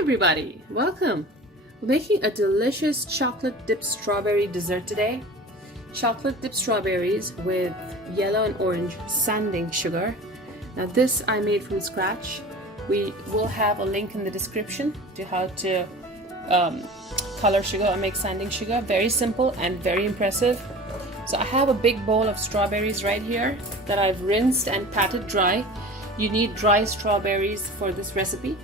everybody, welcome. We're making a delicious chocolate dipped strawberry dessert today. Chocolate dipped strawberries with yellow and orange sanding sugar. Now this I made from scratch. We will have a link in the description to how to color sugar or make sanding sugar. Very simple and very impressive. So I have a big bowl of strawberries right here that I've rinsed and patted dry. You need dry strawberries for this recipe.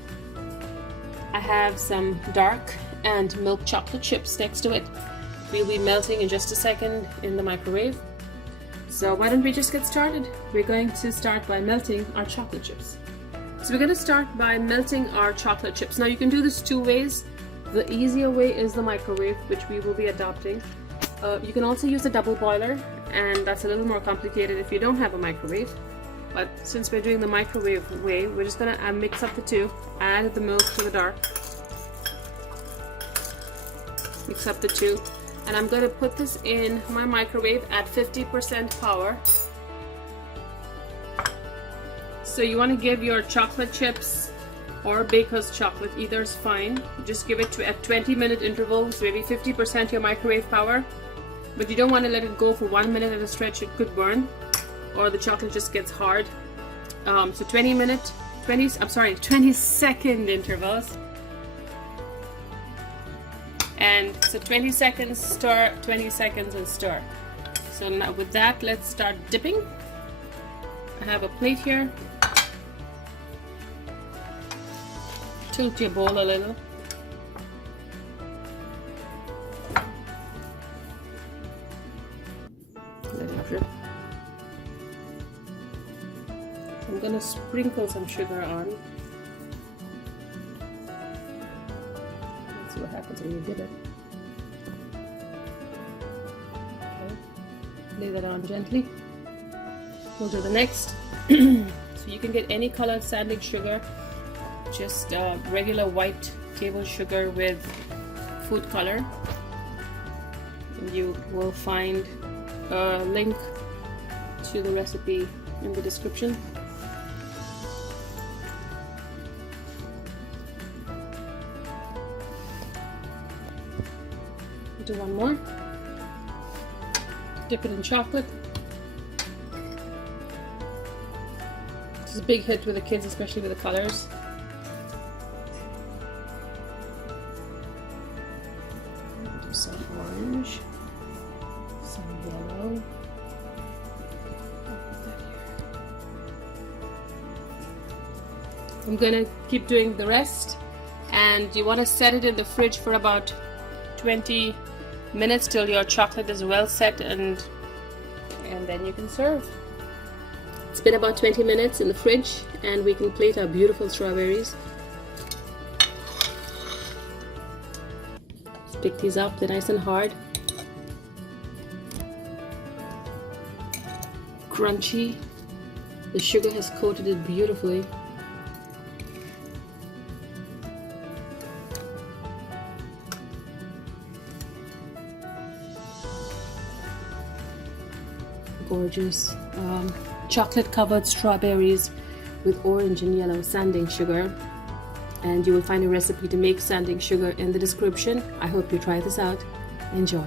I have some dark and milk chocolate chips next to it. We'll be melting in just a second in the microwave. So why don't we just get started? We're going to start by melting our chocolate chips. So we're going to start by melting our chocolate chips. Now you can do this two ways. The easier way is the microwave, which we will be adopting. You can also use a double boiler, and that's a little more complicated if you don't have a microwave. But since we're doing the microwave way, we're just going to mix up the two. I added the milk to the dark. Mix up the two. And I'm going to put this in my microwave at 50% power. So you want to give your chocolate chips or baker's chocolate, either is fine. Just give it to at 20-minute intervals, maybe 50% your microwave power. But you don't want to let it go for 1 minute at a stretch, it could burn. Or the chocolate just gets hard. So 20 second intervals. And so 20 seconds stir, 20 seconds and stir. So now with that, let's start dipping. I have a plate here. Tilt your bowl a little. Let it drip. I'm gonna sprinkle some sugar on. Let's see what happens when you dip it. Okay. Lay that on gently. We'll do the next. So you can get any colored sanding sugar, just regular white table sugar with food color. And you will find a link to the recipe in the description. Do one more. Dip it in chocolate. This is a big hit with the kids, especially with the colors. Do some orange, some yellow. I'll put that here. I'm gonna keep doing the rest, and you want to set it in the fridge for about 20 minutes till your chocolate is well set, and then you can serve. It's been about 20 minutes in the fridge, and we can plate our beautiful strawberries. Let's pick these up. They're nice and hard, crunchy. The sugar has coated it beautifully. Gorgeous chocolate covered strawberries with orange and yellow sanding sugar, and you will find a recipe to make sanding sugar in the description. I hope you try this out. Enjoy.